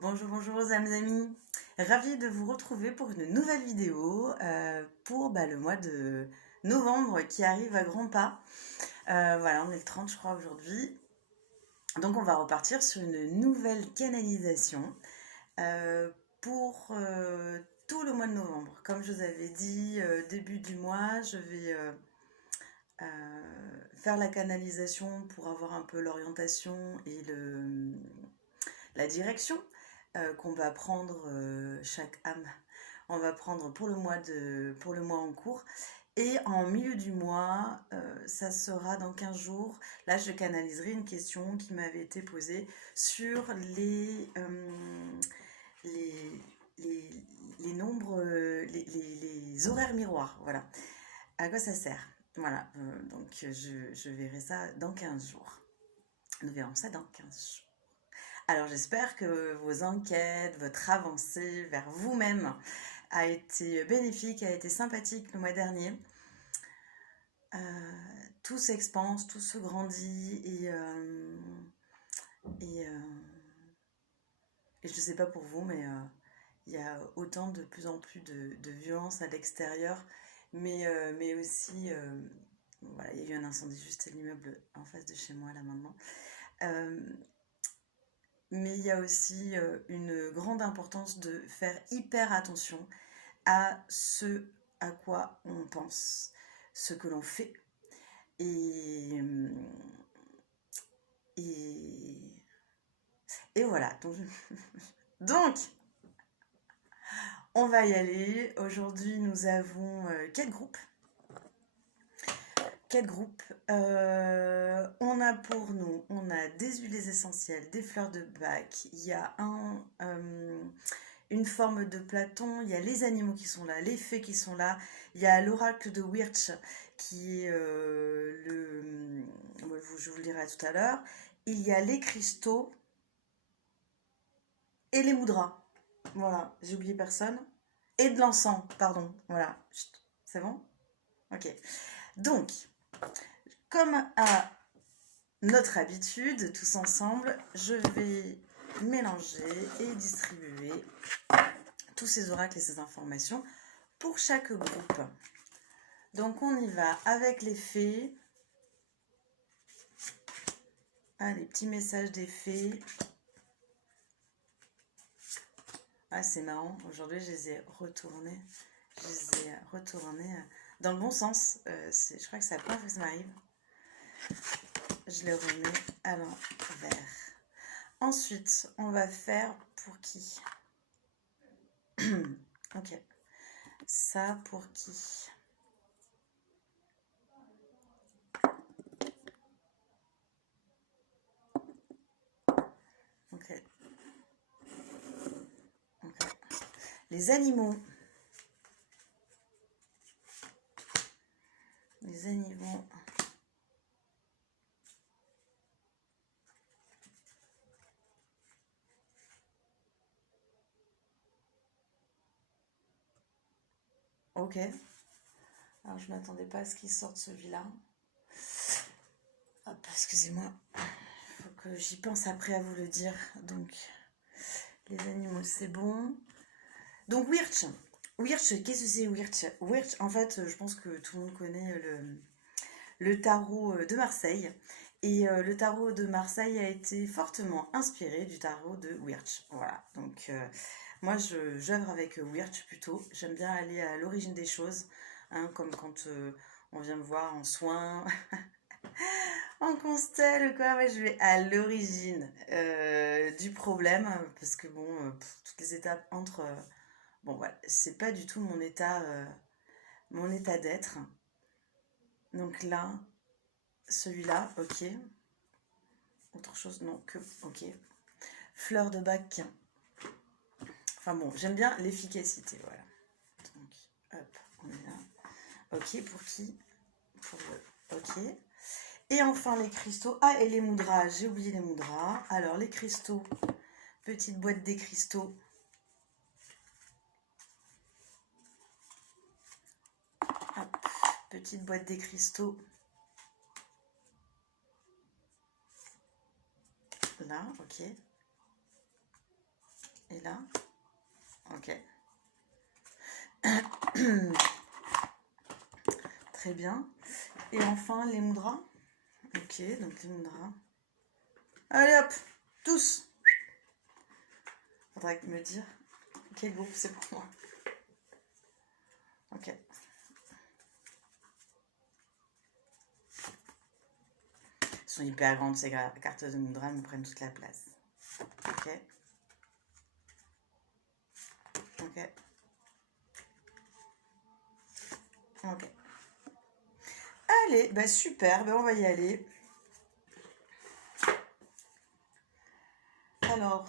Bonjour, bonjour mes amis. Ravie de vous retrouver pour une nouvelle vidéo pour le mois de novembre qui arrive à grands pas. Voilà, on est le 30 je crois aujourd'hui. Donc on va repartir sur une nouvelle canalisation euh, pour tout le mois de novembre. Comme je vous avais dit, début du mois, je vais faire la canalisation pour avoir un peu l'orientation et la direction qu'on va prendre chaque âme. On va prendre pour le mois en cours. Et en milieu du mois, ça sera dans 15 jours. Là, je canaliserai une question qui m'avait été posée sur les, les, les nombres, les horaires miroirs. Voilà. À quoi ça sert? Voilà. Donc, je verrai ça dans 15 jours. Nous verrons ça dans 15 jours. Alors j'espère que vos enquêtes, votre avancée vers vous-même a été bénéfique, a été sympathique le mois dernier. Tout s'expanse, tout se grandit et, euh, et je ne sais pas pour vous, mais il y a autant de plus en plus de violence à l'extérieur, mais aussi, voilà, il y a eu un incendie juste à l'immeuble en face de chez moi là maintenant. Euh, mais il y a aussi une grande importance de faire hyper attention à ce à quoi on pense, ce que l'on fait. Et, et, et voilà. Donc, on va y aller. Aujourd'hui, nous avons quatre groupes. Quatre groupes. On a pour nous, on a des huiles essentielles, des fleurs de bac. Il y a une forme de Platon, il y a les animaux qui sont là, les fées qui sont là, il y a l'oracle de Wirch qui est je vous le dirai tout à l'heure, il y a les cristaux et les moudras. Voilà, j'ai oublié personne. Et de l'encens, pardon. Voilà, c'est bon? Ok. Donc, comme à notre habitude, tous ensemble, je vais mélanger et distribuer tous ces oracles et ces informations pour chaque groupe. Donc on y va avec les fées. Ah, les petits messages des fées. Ah, c'est marrant. Aujourd'hui, je les ai retournés. Je les ai retournés dans le bon sens. Je crois que c'est la première fois que ça m'arrive. Je les remets à l'envers. Ensuite, on va faire pour qui? Ok. Ça pour qui? Ok. Ok. Les animaux. Les animaux. Ok. Alors, je ne m'attendais pas à ce qu'il sorte celui-là. Hop, excusez-moi. Il faut que j'y pense après à vous le dire. Donc, les animaux, c'est bon. Donc, Wirch. Wirch, qu'est-ce que c'est Wirch? Wirch, en fait, je pense que tout le monde connaît le tarot de Marseille. Et le tarot de Marseille a été fortement inspiré du tarot de Wirch. Voilà. Donc, moi, j'œuvre avec Wirch plutôt. J'aime bien aller à l'origine des choses. Hein, comme quand on vient me voir en soins, en constelle ou quoi. Ouais, je vais à l'origine du problème. Parce que bon, toutes les étapes entre. Bon, voilà. C'est pas du tout mon état d'être. Donc là, celui-là, ok. Autre chose, non, que, ok. Fleur de bac. Enfin bon, j'aime bien l'efficacité, voilà. Donc, hop, on est là. Ok, pour qui? Pour le, ok. Et enfin, les cristaux. Ah, et les moudras, j'ai oublié les moudras. Alors, les cristaux, petite boîte des cristaux. Hop, petite boîte des cristaux. Là, ok. Et là. Ok. Très bien. Et enfin, les mudras. Ok, donc les mudras. Allez hop, tous. Faudrait me dire quel groupe c'est pour moi. Ok. Elles sont hyper grandes ces cartes de mudras, elles me prennent toute la place. Ok. Ok. Ok. Allez, bah super, bah on va y aller. Alors,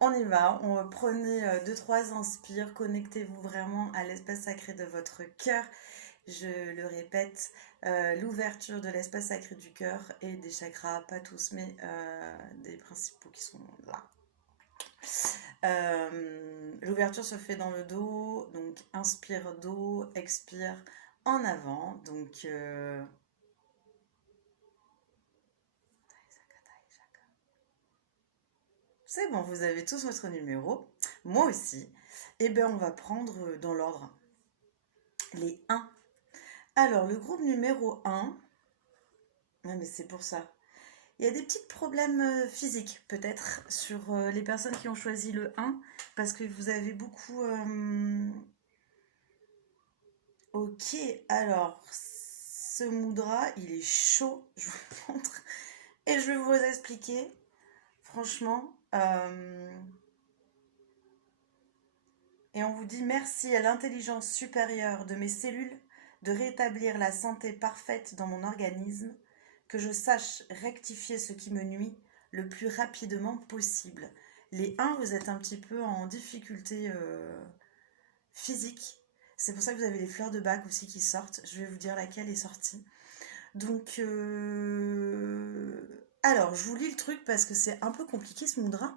on y va. Prenez 2-3 inspires, connectez-vous vraiment à l'espace sacré de votre cœur. Je le répète, l'ouverture de l'espace sacré du cœur et des chakras, pas tous, mais des principaux qui sont là. L'ouverture se fait dans le dos, donc inspire dos, expire en avant. Donc c'est bon, vous avez tous votre numéro, moi aussi. Et bien on va prendre dans l'ordre les 1. Alors le groupe numéro 1, ouais, mais c'est pour ça. Il y a des petits problèmes physiques peut-être sur les personnes qui ont choisi le 1 parce que vous avez beaucoup... Ok, alors ce mudra, il est chaud, je vous montre. Et je vais vous expliquer, franchement. Et on vous dit merci à l'intelligence supérieure de mes cellules de rétablir la santé parfaite dans mon organisme, que je sache rectifier ce qui me nuit le plus rapidement possible. Les 1, vous êtes un petit peu en difficulté physique. C'est pour ça que vous avez les fleurs de bac aussi qui sortent. Je vais vous dire laquelle est sortie. Donc, alors, je vous lis le truc parce que c'est un peu compliqué ce mudra.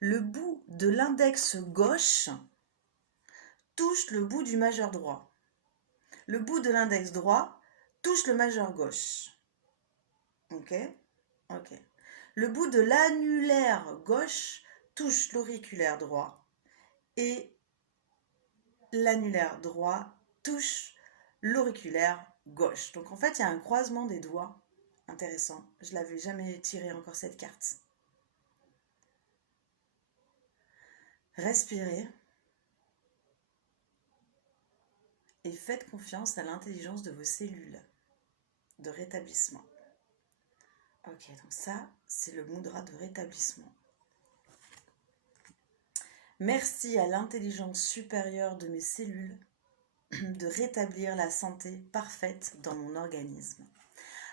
Le bout de l'index gauche touche le bout du majeur droit. Le bout de l'index droit touche le majeur gauche. Ok. Ok. Le bout de l'annulaire gauche touche l'auriculaire droit. Et l'annulaire droit touche l'auriculaire gauche. Donc en fait, il y a un croisement des doigts intéressant. Je ne l'avais jamais tiré encore cette carte. Respirez et faites confiance à l'intelligence de vos cellules de rétablissement. Ok, donc ça, c'est le mudra de rétablissement. Merci à l'intelligence supérieure de mes cellules de rétablir la santé parfaite dans mon organisme.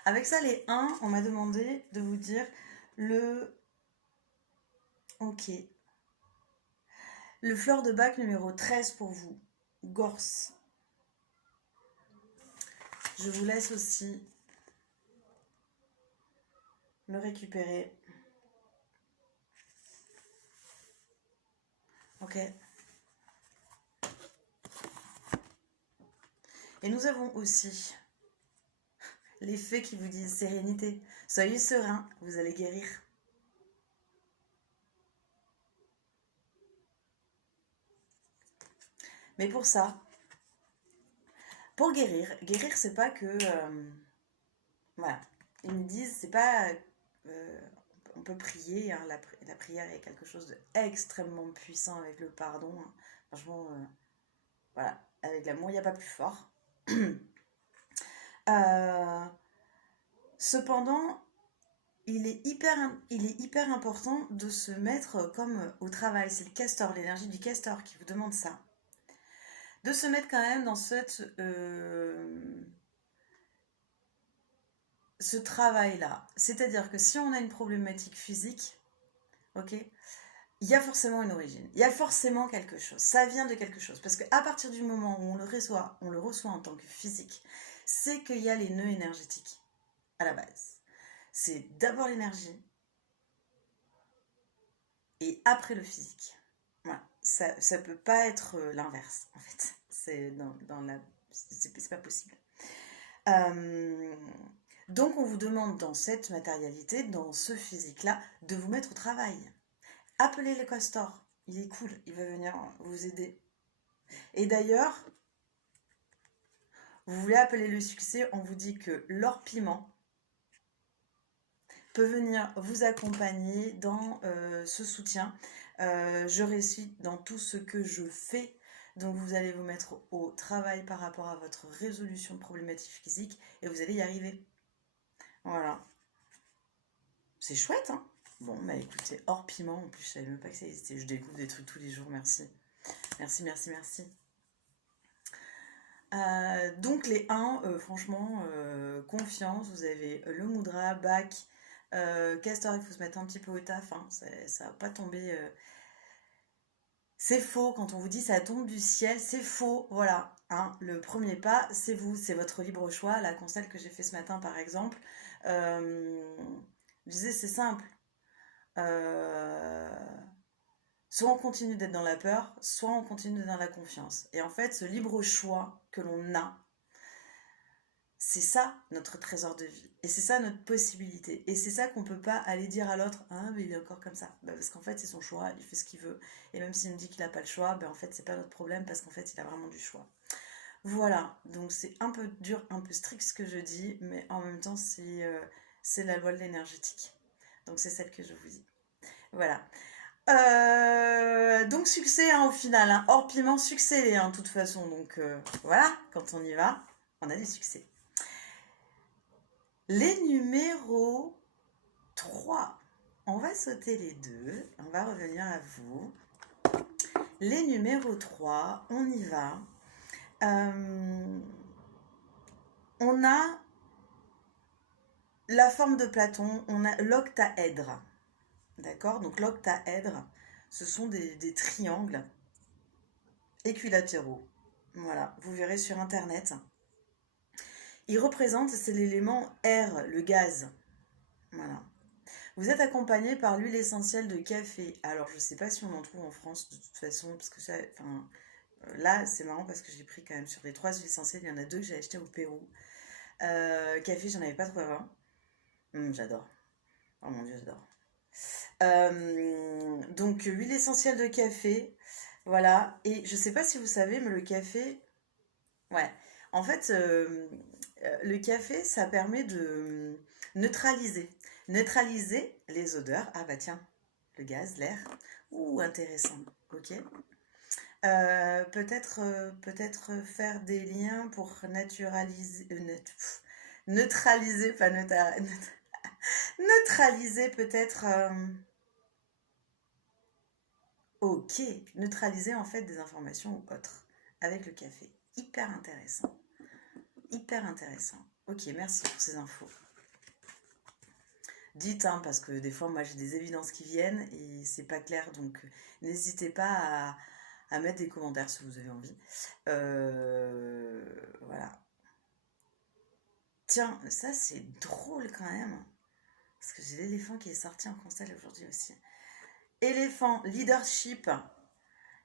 Avec ça, les 1, on m'a demandé de vous dire le... Ok. Le fleur de bac numéro 13 pour vous. Gorse. Je vous laisse aussi le récupérer. Ok. Et nous avons aussi les fées qui vous disent sérénité. Soyez serein, vous allez guérir. Mais pour ça, pour guérir c'est pas que... voilà. Ils me disent, c'est pas... on peut prier, hein, la prière est quelque chose d'extrêmement puissant avec le pardon. Hein. Franchement, voilà, avec l'amour, il n'y a pas plus fort. Cependant, il est hyper important de se mettre comme au travail. C'est le castor, l'énergie du castor qui vous demande ça. De se mettre quand même dans ce travail-là. C'est-à-dire que si on a une problématique physique, ok, il y a forcément une origine. Il y a forcément quelque chose. Ça vient de quelque chose. Parce qu'à partir du moment où on le reçoit en tant que physique, c'est qu'il y a les nœuds énergétiques à la base. C'est d'abord l'énergie et après le physique. Voilà. Ça peut pas être l'inverse, en fait. C'est c'est pas possible. Donc on vous demande dans cette matérialité, dans ce physique-là, de vous mettre au travail. appelez le castor. Il est cool, il va venir vous aider. Et d'ailleurs, vous voulez appeler le succès, on vous dit que l'or piment peut venir vous accompagner dans ce soutien. Je réussis dans tout ce que je fais. Donc vous allez vous mettre au travail par rapport à votre résolution de problématiques physiques et vous allez y arriver. Voilà. C'est chouette, hein? Bon, bah écoutez, hors piment, en plus je savais même pas que ça existait. Je découvre des trucs tous les jours, merci. Merci, merci, merci. Donc les 1, franchement, confiance, vous avez le Moudra, Bac, Castor, il faut se mettre un petit peu au taf, hein, ça va pas tomber. C'est faux, quand on vous dit ça tombe du ciel, c'est faux, voilà. Hein, le premier pas, c'est vous, c'est votre libre choix. La constelle que j'ai fait ce matin, par exemple, je disais c'est simple. Soit on continue d'être dans la peur, soit on continue d'être dans la confiance. Et en fait, ce libre choix que l'on a, c'est ça notre trésor de vie. Et c'est ça notre possibilité. Et c'est ça qu'on peut pas aller dire à l'autre, ah mais il est encore comme ça. Bah, parce qu'en fait c'est son choix, il fait ce qu'il veut. Et même s'il me dit qu'il n'a pas le choix, bah, en fait c'est pas notre problème parce qu'en fait il a vraiment du choix. Voilà, donc c'est un peu dur, un peu strict ce que je dis, mais en même temps c'est la loi de l'énergétique. Donc c'est celle que je vous dis. Voilà. Donc succès hein, au final, hein. Hors piment, succès hein, de toute façon. Donc voilà, quand on y va, on a du succès. Les numéros 3. On va sauter les deux. On va revenir à vous. Les numéros 3, on y va. On a la forme de Platon, on a l'octaèdre. D'accord? Donc l'octaèdre, ce sont des triangles équilatéraux. Voilà, vous verrez sur internet. Il représente, c'est l'élément R, le gaz. Voilà. Vous êtes accompagné par l'huile essentielle de café. Alors, je ne sais pas si on en trouve en France de toute façon, parce que ça, enfin, là, c'est marrant parce que j'ai pris quand même sur les 3 huiles essentielles, il y en a 2 que j'ai achetées au Pérou. Café, j'en avais pas trouvé avant. J'adore. Oh mon dieu, j'adore. Donc, huile essentielle de café. Voilà. Et je sais pas si vous savez, mais le café, ouais. En fait, le café, ça permet de neutraliser. Neutraliser les odeurs. Ah bah tiens, le gaz, l'air. Ouh, intéressant. Ok. Peut-être faire des liens pour naturaliser, neutraliser, pas neutraliser peut-être. Ok, neutraliser en fait des informations ou autres avec le café. Hyper intéressant. Hyper intéressant. Ok, merci pour ces infos. Dites, hein, parce que des fois, moi, j'ai des évidences qui viennent et c'est pas clair, donc n'hésitez pas à mettre des commentaires si vous avez envie. Voilà. Tiens, ça, c'est drôle quand même, parce que j'ai l'éléphant qui est sorti en constelle aujourd'hui aussi. Éléphant, leadership.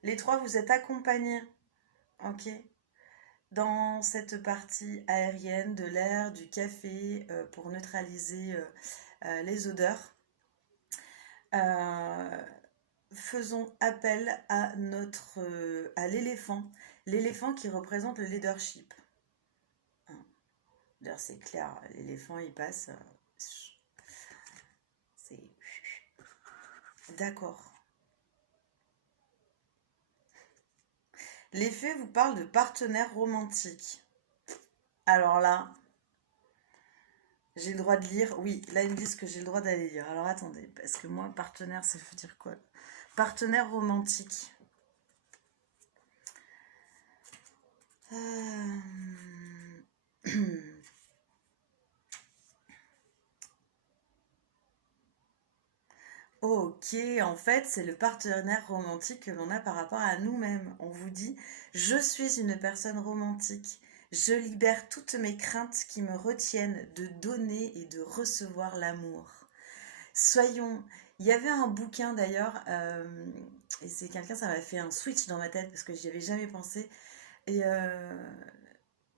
Les 3, vous êtes accompagnés, ok, dans cette partie aérienne de l'air, du café, pour neutraliser les odeurs. Faisons appel à à l'éléphant qui représente le leadership. D'ailleurs, c'est clair, l'éléphant il passe. C'est. D'accord. Les fées vous parlent de partenaires romantiques. Alors là, j'ai le droit de lire. Oui, là ils me disent que j'ai le droit d'aller lire. Alors attendez, parce que moi, partenaire, ça veut dire quoi? Partenaire romantique. Ok, en fait, c'est le partenaire romantique que l'on a par rapport à nous-mêmes. On vous dit, je suis une personne romantique. Je libère toutes mes craintes qui me retiennent de donner et de recevoir l'amour. Soyons... Il y avait un bouquin d'ailleurs, et c'est quelqu'un, ça m'a fait un switch dans ma tête parce que j'y avais jamais pensé. Et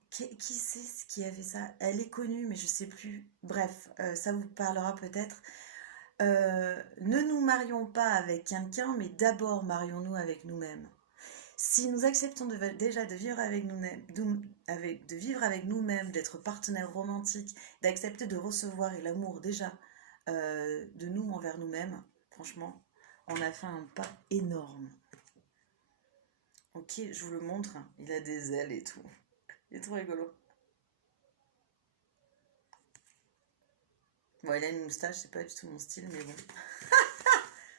qui c'est qui avait ça? Elle est connue, mais je sais plus. Bref, ça vous parlera peut-être. ne nous marions pas avec quelqu'un, mais d'abord marions-nous avec nous-mêmes. Si nous acceptons déjà de vivre avec nous-mêmes, de vivre avec nous-mêmes, d'être partenaires romantiques, d'accepter de recevoir et l'amour déjà de nous envers nous-mêmes, franchement, on a fait un pas énorme. Ok, je vous le montre, hein. Il a des ailes et tout. Il est trop rigolo. Bon, il a une moustache, c'est pas du tout mon style, mais bon.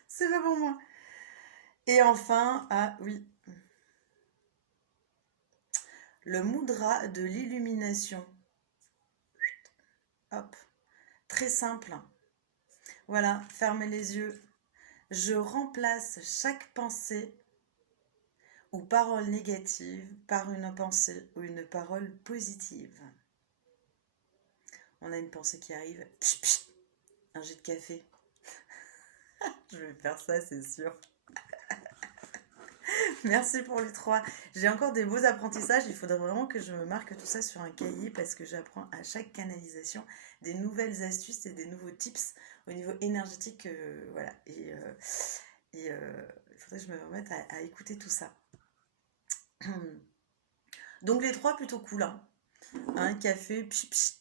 C'est pas pour moi. Et enfin, ah oui, le mudra de l'illumination. Hop, très simple. Voilà, fermez les yeux. Je remplace chaque pensée ou parole négative par une pensée ou une parole positive. On a une pensée qui arrive. Psh, psh, un jet de café. Je vais faire ça, c'est sûr. Merci pour les 3. J'ai encore des beaux apprentissages. Il faudrait vraiment que je me marque tout ça sur un cahier parce que j'apprends à chaque canalisation des nouvelles astuces et des nouveaux tips au niveau énergétique. Voilà. Et il faudrait que je me remette à écouter tout ça. Donc les 3 plutôt cool. Hein. Un café, pch, pch.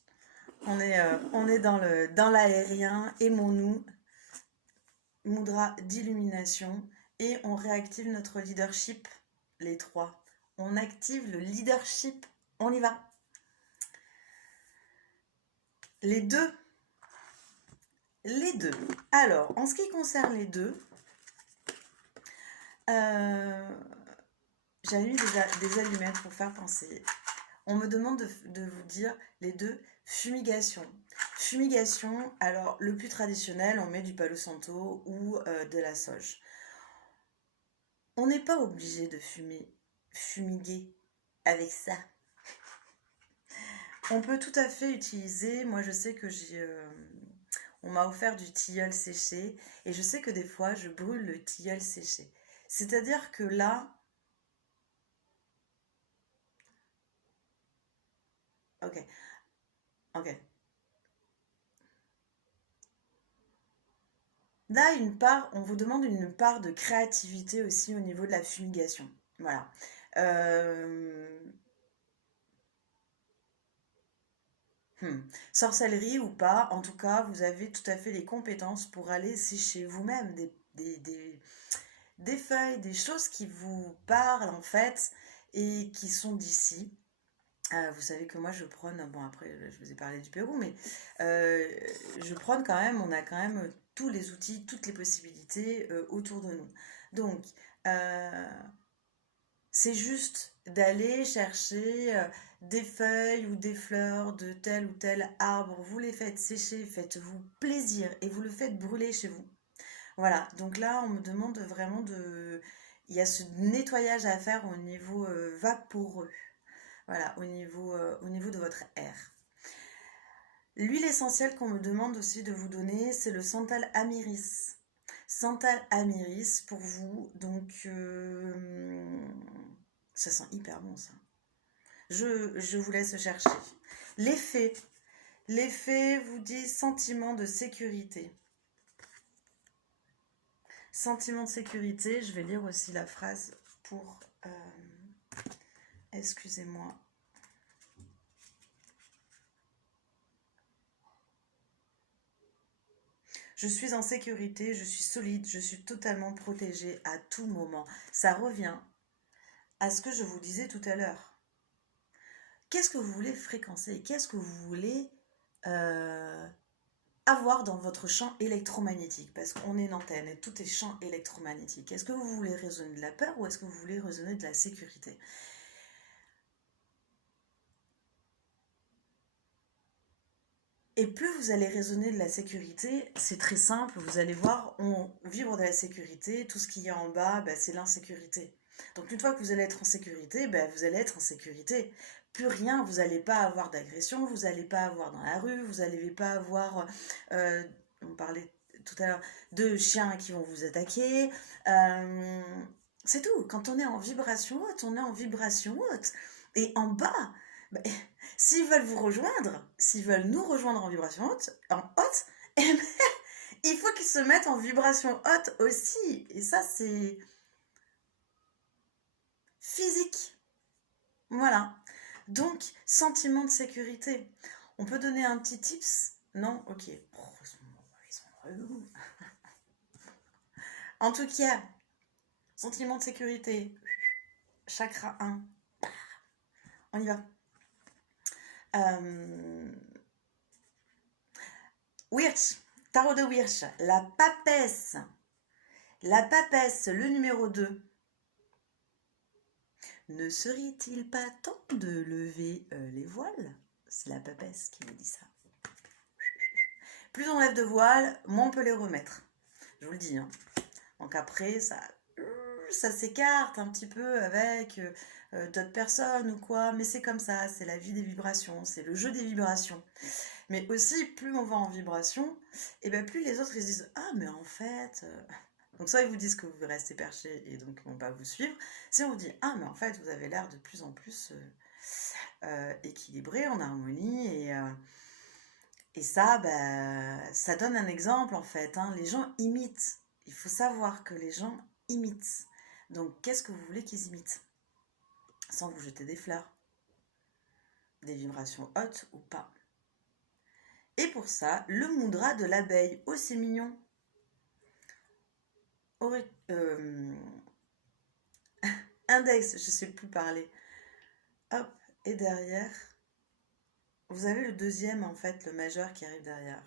On est dans l'aérien. Aimons-nous. Mudra d'illumination. Et on réactive notre leadership, les 3. On active le leadership. On y va. Les 2. Les 2. Alors, en ce qui concerne les 2, j'ai mis des allumettes pour faire penser. On me demande de vous dire les 2 fumigation. Fumigation, alors le plus traditionnel, on met du palo santo ou de la sauge. On n'est pas obligé de fumiguer avec ça. On peut tout à fait utiliser, moi je sais que on m'a offert du tilleul séché et je sais que des fois je brûle le tilleul séché. C'est-à-dire que là, ok, là, on vous demande une part de créativité aussi au niveau de la fumigation. Voilà. Sorcellerie ou pas, en tout cas, vous avez tout à fait les compétences pour aller sécher vous-même des feuilles, des choses qui vous parlent en fait et qui sont d'ici. Vous savez que moi je prône, bon après je vous ai parlé du Pérou, mais je prône quand même, on a quand même tous les outils, toutes les possibilités autour de nous. Donc, c'est juste d'aller chercher des feuilles ou des fleurs de tel ou tel arbre, vous les faites sécher, faites-vous plaisir et vous le faites brûler chez vous. Voilà, donc là on me demande vraiment de... Il y a ce nettoyage à faire au niveau vaporeux. Voilà, au niveau de votre air. L'huile essentielle qu'on me demande aussi de vous donner, c'est le Santal Amiris. Santal Amiris pour vous, donc ça sent hyper bon ça. Je vous laisse chercher. L'effet vous dit sentiment de sécurité. Sentiment de sécurité, je vais lire aussi la phrase pour... excusez-moi. Je suis en sécurité, je suis solide, je suis totalement protégée à tout moment. Ça revient à ce que je vous disais tout à l'heure. Qu'est-ce que vous voulez fréquencer? Qu'est-ce que vous voulez avoir dans votre champ électromagnétique? Parce qu'on est une antenne et tout est champ électromagnétique. Est-ce que vous voulez résonner de la peur ou est-ce que vous voulez résonner de la sécurité? Et plus vous allez raisonner de la sécurité, c'est très simple, vous allez voir, on vibre de la sécurité, tout ce qu'il y a en bas, bah, c'est l'insécurité. Donc une fois que vous allez être en sécurité, bah, vous allez être en sécurité. Plus rien, vous n'allez pas avoir d'agression, vous n'allez pas avoir dans la rue, vous n'allez pas avoir, on parlait tout à l'heure, de chiens qui vont vous attaquer. C'est tout, quand on est en vibration haute, on est en vibration haute. Et en bas, bah, s'ils veulent vous rejoindre, s'ils veulent nous rejoindre en vibration haute, eh ben, Il faut qu'ils se mettent en vibration haute aussi. Et ça, c'est physique. Voilà. Donc, sentiment de sécurité. On peut donner un petit tips? Non? Ok. Oh, ils sont relous. En tout cas, sentiment de sécurité. Chakra 1. On y va. Wirch. Tarot de Wirch. La papesse. La papesse, le numéro 2. Ne serait-il pas temps de lever les voiles? C'est la papesse qui vous dit ça. Plus on lève de voiles, moins on peut les remettre. Je vous le dis. Hein. Donc après, ça s'écarte un petit peu avec d'autres personnes ou quoi. Mais c'est comme ça, c'est la vie des vibrations, c'est le jeu des vibrations. Mais aussi, plus on va en vibration, et bien plus les autres ils se disent « Ah, mais en fait... Donc soit ils vous disent que vous restez perché et donc on va vous suivre. Si on vous dit « Ah, mais en fait, vous avez l'air de plus en plus équilibré, en harmonie. » Et ça, ça donne un exemple en fait. Hein. Les gens imitent. Il faut savoir que les gens imitent. Donc qu'est-ce que vous voulez qu'ils imitent? Sans vous jeter des fleurs. Des vibrations hautes ou pas. Et pour ça, le mudra de l'abeille. Oh, c'est mignon. Index, je ne sais plus parler. Hop, et derrière, vous avez le deuxième, en fait, le majeur qui arrive derrière.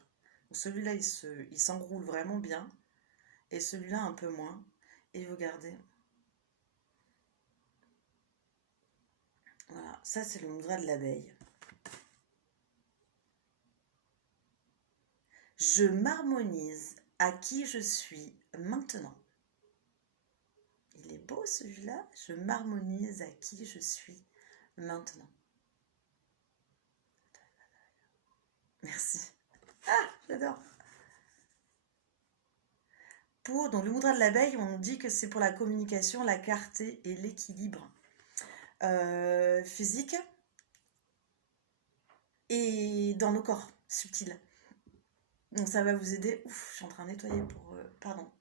Celui-là, il s'enroule vraiment bien. Et celui-là, un peu moins. Et vous gardez. Voilà, ça, c'est le mudra de l'abeille. Je m'harmonise à qui je suis maintenant. Il est beau celui-là. Je m'harmonise à qui je suis maintenant. Merci. Ah, j'adore. Donc le mudra de l'abeille, on nous dit que c'est pour la communication, la clarté et l'équilibre physique et dans le corps subtil. Donc ça va vous aider. Ouf, je suis en train de nettoyer pour... pardon.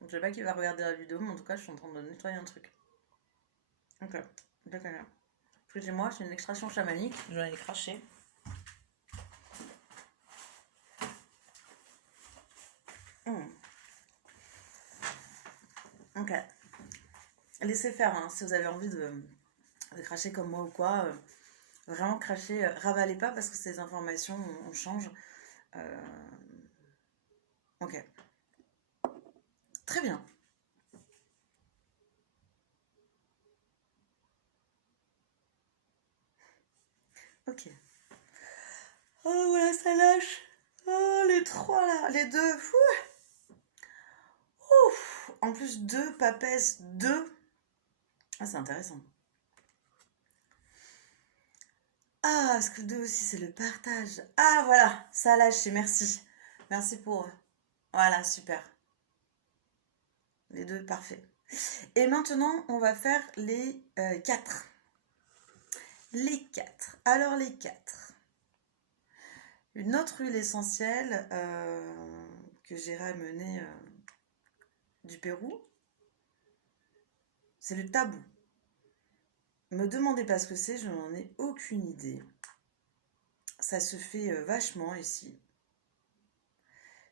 Je sais pas qui va regarder la vidéo, mais en tout cas, je suis en train de nettoyer un truc. Ok, d'accord. Excusez-moi, c'est une extraction chamanique. Je vais aller cracher. Ok. Laissez faire, hein, si vous avez envie de cracher comme moi ou quoi. Vraiment cracher, ravalez pas parce que ces informations, on change. Ok. Très bien. Ok. Oh, voilà, ça lâche. Oh, les trois là. Les deux. Ouf. En plus, deux papesses. Deux. Ah, c'est intéressant. Ah, parce que le deux aussi, c'est le partage. Ah, voilà. Ça lâche. Merci. Merci pour... Voilà, super. Les deux, parfait. Et maintenant, on va faire les 4. Les 4. Alors, les 4. Une autre huile essentielle que j'ai ramenée du Pérou, c'est le tabou. Me demandez pas ce que c'est, je n'en ai aucune idée. Ça se fait vachement ici.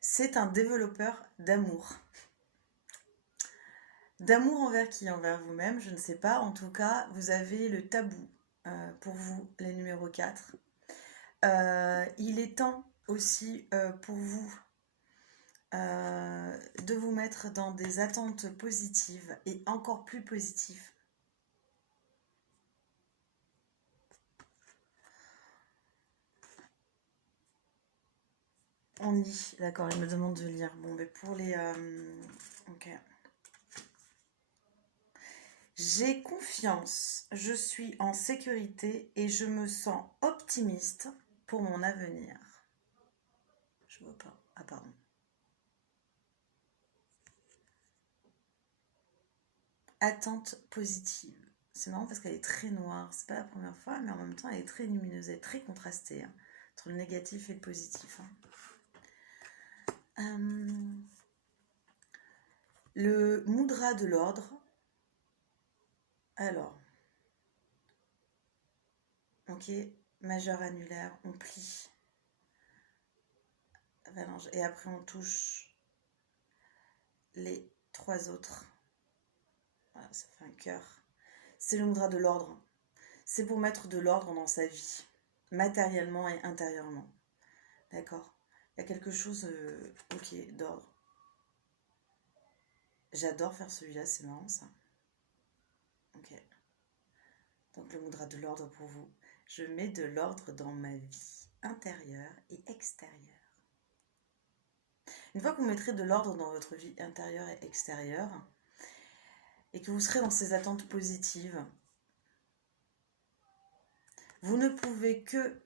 C'est un développeur d'amour. D'amour envers qui? Envers vous-même, je ne sais pas. En tout cas, vous avez le tabou pour vous, les numéros 4. Il est temps aussi pour vous de vous mettre dans des attentes positives et encore plus positives. On lit, d'accord, il me demande de lire. Bon, mais pour les... ok. J'ai confiance, je suis en sécurité et je me sens optimiste pour mon avenir. Je vois pas. Ah, pardon. Attente positive. C'est marrant parce qu'elle est très noire. C'est pas la première fois, mais en même temps, elle est très lumineuse. Elle est très contrastée hein, entre le négatif et le positif. Le mudra de l'ordre. Alors, ok, majeur annulaire, on plie. Et après, on touche les 3 autres. Voilà, ça fait un cœur. C'est le mudra de l'ordre. C'est pour mettre de l'ordre dans sa vie, matériellement et intérieurement. D'accord? Il y a quelque chose, ok, d'ordre. J'adore faire celui-là, c'est marrant ça. Ok. Donc le mudra de l'ordre pour vous. Je mets de l'ordre dans ma vie intérieure et extérieure. Une fois que vous mettrez de l'ordre dans votre vie intérieure et extérieure, et que vous serez dans ces attentes positives, vous ne pouvez que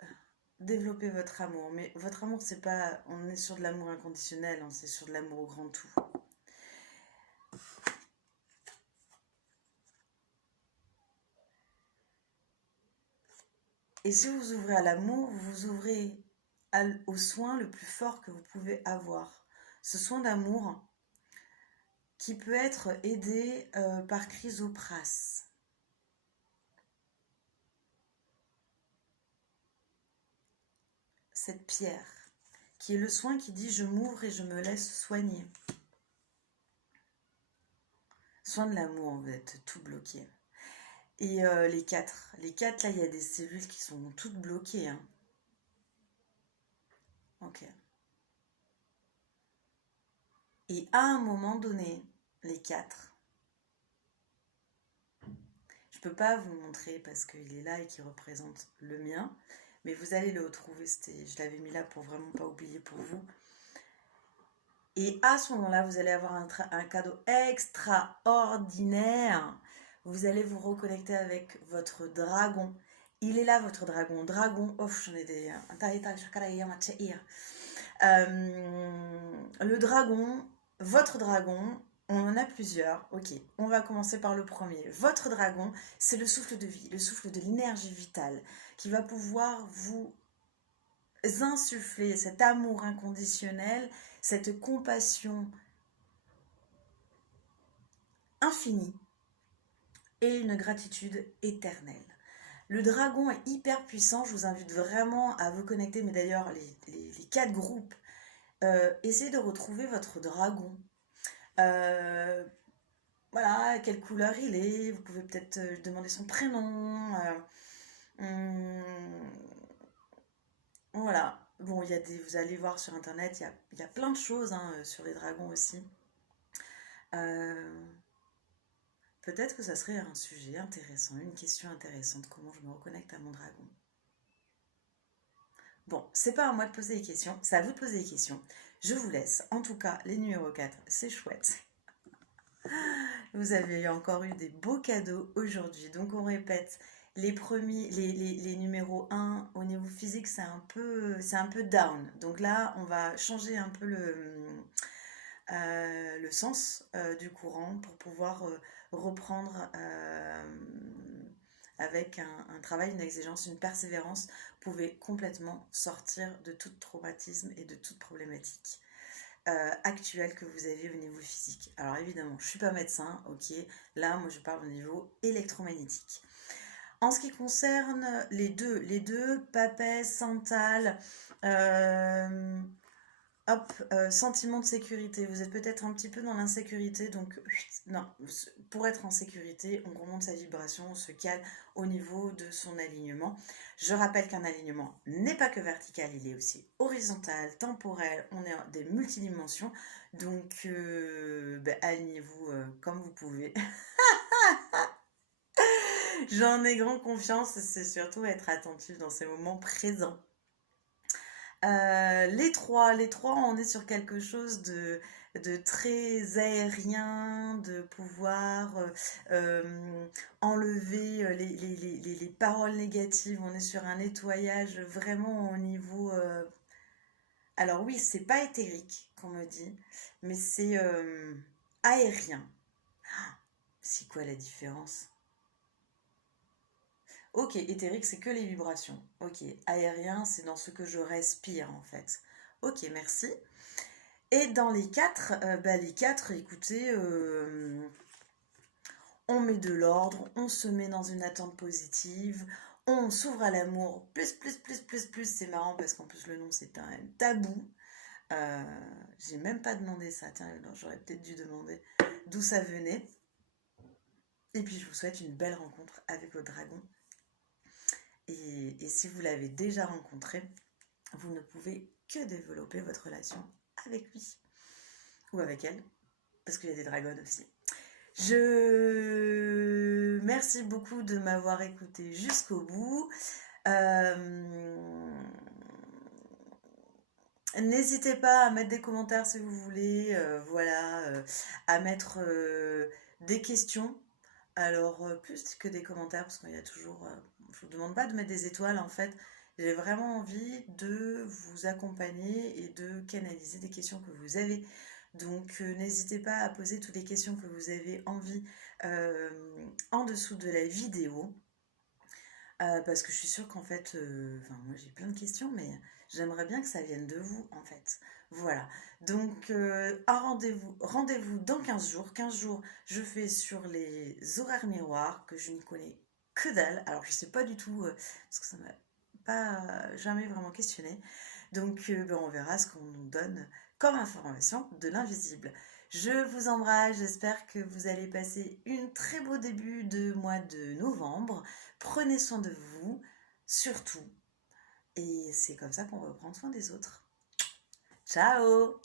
développer votre amour. Mais votre amour, c'est pas... On est sur de l'amour inconditionnel, c'est sur de l'amour au grand tout. Et si vous ouvrez à l'amour, vous ouvrez au soin le plus fort que vous pouvez avoir. Ce soin d'amour qui peut être aidé par Chrysopras. Cette pierre, qui est le soin qui dit « je m'ouvre et je me laisse soigner ». Soin de l'amour, vous êtes tout bloqué. Et les 4, là, il y a des cellules qui sont toutes bloquées. Hein. Ok. Et à un moment donné, les 4, je ne peux pas vous le montrer parce qu'il est là et qu'il représente le mien, mais vous allez le retrouver, je l'avais mis là pour vraiment pas oublier pour vous. Et à ce moment-là, vous allez avoir un cadeau extraordinaire. Vous allez vous reconnecter avec votre dragon. Il est là, votre dragon. Dragon, j'en ai des... le dragon, votre dragon, on en a plusieurs. Ok, on va commencer par le premier. Votre dragon, c'est le souffle de vie, le souffle de l'énergie vitale qui va pouvoir vous insuffler cet amour inconditionnel, cette compassion infinie et une gratitude éternelle. Le dragon est hyper puissant, je vous invite vraiment à vous connecter, mais d'ailleurs les 4 groupes, essayez de retrouver votre dragon. Voilà, quelle couleur il est, vous pouvez peut-être demander son prénom. Voilà, bon, vous allez voir sur internet, il y a plein de choses hein, sur les dragons aussi. Peut-être que ça serait un sujet intéressant, une question intéressante, comment je me reconnecte à mon dragon. Bon, c'est pas à moi de poser les questions, c'est à vous de poser les questions. Je vous laisse. En tout cas, les numéros 4, c'est chouette. Vous avez encore eu des beaux cadeaux aujourd'hui. Donc on répète, les numéros 1 au niveau physique, c'est un peu down. Donc là, on va changer un peu le sens du courant pour pouvoir reprendre avec un travail, une exigence, une persévérance. Vous pouvez complètement sortir de tout traumatisme et de toute problématique actuelle que vous avez au niveau physique. Alors évidemment, je ne suis pas médecin, ok. Là, moi, je parle au niveau électromagnétique. En ce qui concerne les deux, Papès, Santal, sentiment de sécurité. Vous êtes peut-être un petit peu dans l'insécurité, donc non, pour être en sécurité, on remonte sa vibration, on se cale au niveau de son alignement. Je rappelle qu'un alignement n'est pas que vertical, il est aussi horizontal, temporel, on est des multidimensions, donc alignez-vous comme vous pouvez. J'en ai grand confiance, c'est surtout être attentif dans ces moments présents. Les trois, on est sur quelque chose de très aérien, de pouvoir enlever les paroles négatives. On est sur un nettoyage vraiment au niveau... Alors oui, c'est pas éthérique qu'on me dit, mais c'est aérien. C'est quoi la différence? Ok, éthérique, c'est que les vibrations. Ok, aérien, c'est dans ce que je respire en fait. Ok, merci. Et dans les quatre, écoutez, on met de l'ordre, on se met dans une attente positive, on s'ouvre à l'amour, plus, c'est marrant parce qu'en plus le nom c'est un tabou. Euh, j'ai même pas demandé ça, tiens, j'aurais peut-être dû demander d'où ça venait. Et puis je vous souhaite une belle rencontre avec votre dragon. Et si vous l'avez déjà rencontré, vous ne pouvez que développer votre relation avec lui ou avec elle, parce qu'il y a des dragons aussi. Je merci beaucoup de m'avoir écouté jusqu'au bout. Euh, N'hésitez pas à mettre des commentaires si vous voulez, voilà, à mettre des questions. Alors, plus que des commentaires, parce qu'il y a toujours... je vous demande pas de mettre des étoiles, en fait. J'ai vraiment envie de vous accompagner et de canaliser des questions que vous avez. Donc, n'hésitez pas à poser toutes les questions que vous avez envie euh, en dessous de la vidéo. Parce que je suis sûre qu'en fait, moi j'ai plein de questions, mais j'aimerais bien que ça vienne de vous, en fait. Voilà. Donc, un rendez-vous dans 15 jours. 15 jours, je fais sur les horaires miroirs, que je ne connais que dalle. Alors, je sais pas du tout, parce que ça m'a pas jamais vraiment questionné. Donc, on verra ce qu'on nous donne comme information de l'invisible. Je vous embrasse, j'espère que vous allez passer une très beau début de mois de novembre. Prenez soin de vous, surtout. Et c'est comme ça qu'on va prendre soin des autres. Ciao!